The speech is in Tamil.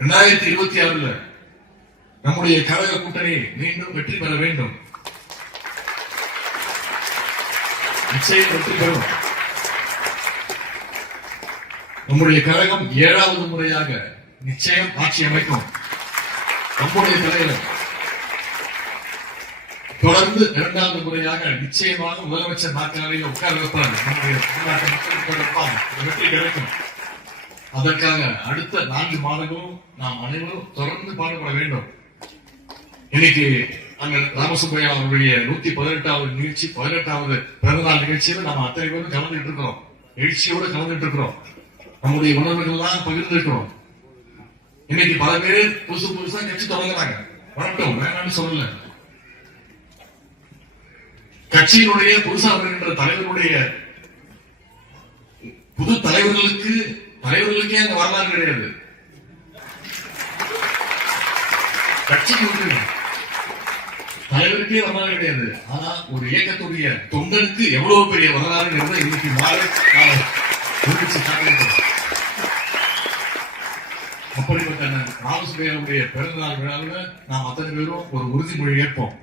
2026 நம்முடைய கழக கூட்டணி மீண்டும் வெற்றி பெற வேண்டும். நிச்சயம் வெற்றி பெறும். நம்முடைய கழகம் 7வது முறையாக நிச்சயம் ஆட்சி அமைக்கும். நம்முடைய தலைவர் தொடர்ந்து 2வது முறையாக நிச்சயமாக முதலமைச்சர் நாற்காலியில் உட்கார வைப்பார். வெற்றி கிடைக்கும். அதற்காக அடுத்த 4 மாதங்களும் நாம் அனைவரும் தொடர்ந்து பாடுபட வேண்டும். இன்னைக்கு அங்க ராமசுப்பையா அவருடைய 118வது நிகழ்ச்சி, 18வது பிறந்தநாள் நிகழ்ச்சியில நாம் அத்தனை பேரும் கலந்துட்டு இருக்கிறோம். எழுச்சியோடு கலந்துட்டு இருக்கிறோம். நம்முடைய உணர்வுகள் எல்லாம் பகிர்ந்து இருக்கிறோம். இன்னைக்கு பல பேர் புதுசா கட்சி தொடங்குறாங்க. வரட்டும், வேணாம்னு சொல்லல. கட்சியினுடைய புதுசா வருகின்ற தலைவருடைய புது தலைவர்களுக்கே அங்க வரலாறு கிடையாது. கட்சிக்கு தலைவருக்கே வரலாறு கிடையாது. ஆனா ஒரு இயக்கத்துடைய தொண்டனுக்கு எவ்வளவு பெரிய வரலாறு இன்னைக்கு அப்படிப்பட்ட ராமசுப்பையாவுடைய பிறந்தநாள் விழாவில் நாம் அத்தனை பேரும் ஒரு உறுதிமொழி ஏற்போம்.